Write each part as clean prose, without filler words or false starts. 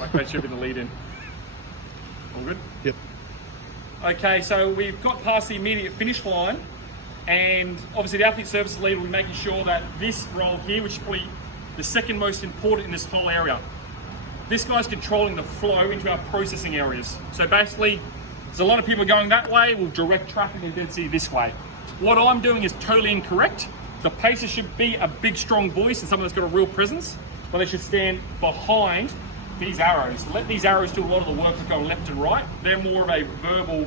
Like they should be the lead in. All good? Yep. Okay, so we've got past the immediate finish line, and obviously the athlete services lead will be making sure that this role here, which is probably the second most important in this whole area, this guy's controlling the flow into our processing areas. So basically, there's a lot of people going that way, we'll direct traffic and density this way. What I'm doing is totally incorrect. The pacer should be a big, strong voice and someone that's got a real presence, but they should stand behind these arrows. Let these arrows do a lot of the work of going left and right. They're more of a verbal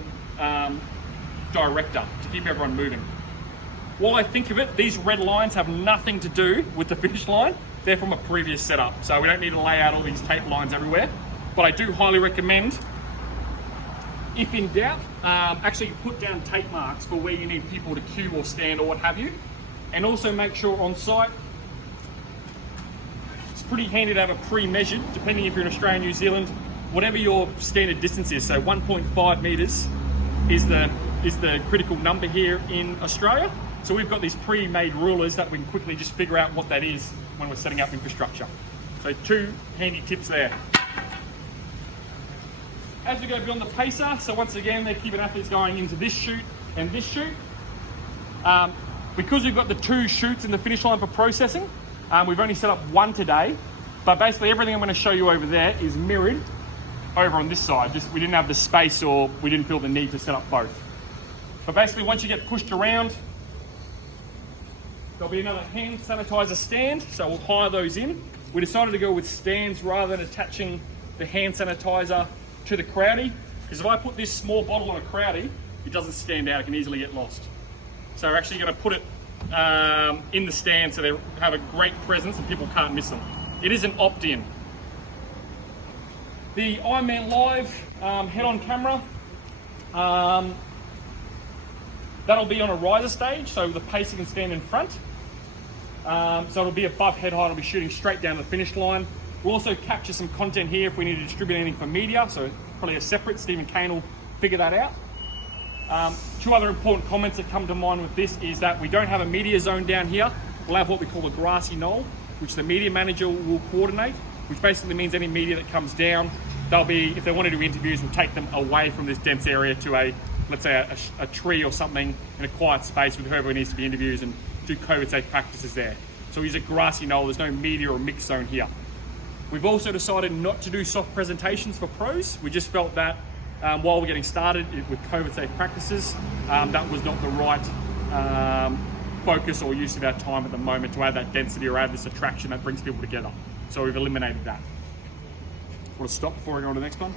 director to keep everyone moving. While I think of it, these red lines have nothing to do with the finish line. They're from a previous setup, so we don't need to lay out all these tape lines everywhere. But I do highly recommend, if in doubt, actually put down tape marks for where you need people to queue or stand or what have you. And also make sure on site, it's pretty handy to have a pre-measured, depending if you're in Australia, New Zealand, whatever your standard distance is. So 1.5 meters is the critical number here in Australia. So we've got these pre-made rulers that we can quickly just figure out what that is when we're setting up infrastructure. So 2 handy tips there. As we go beyond the pacer, so once again, they're keeping athletes going into this chute and this chute. Because we've got the 2 chutes in the finish line for processing, we've only set up 1 today, but basically everything I'm going to show you over there is mirrored over on this side. Just we didn't have the space, or we didn't feel the need to set up both. But basically once you get pushed around, there'll be another hand sanitizer stand, so we'll hire those in. We decided to go with stands rather than attaching the hand sanitizer to the crowdie, because if I put this small bottle on a crowdie, it doesn't stand out, it can easily get lost. So we're actually going to put it in the stand so they have a great presence and people can't miss them. It is an opt-in. The IRONMAN Live head-on camera, that'll be on a riser stage, so the pacer can stand in front. So it'll be above head height, it'll be shooting straight down the finish line. We'll also capture some content here if we need to distribute anything for media, so probably a separate, Stephen Kane will figure that out. 2 other important comments that come to mind with this is that we don't have a media zone down here. We'll have what we call a grassy knoll, which the media manager will coordinate, which basically means any media that comes down, they'll be, if they want to do interviews, we'll take them away from this dense area to a, let's say a tree or something in a quiet space with whoever needs to be interviews and do COVID safe practices there. So use a grassy knoll, there's no media or mix zone here. We've also decided not to do soft presentations for pros. We just felt that while we're getting started with COVID safe practices, that was not the right focus or use of our time at the moment to add that density or add this attraction that brings people together. So we've eliminated that. Want to stop before I go on to the next one?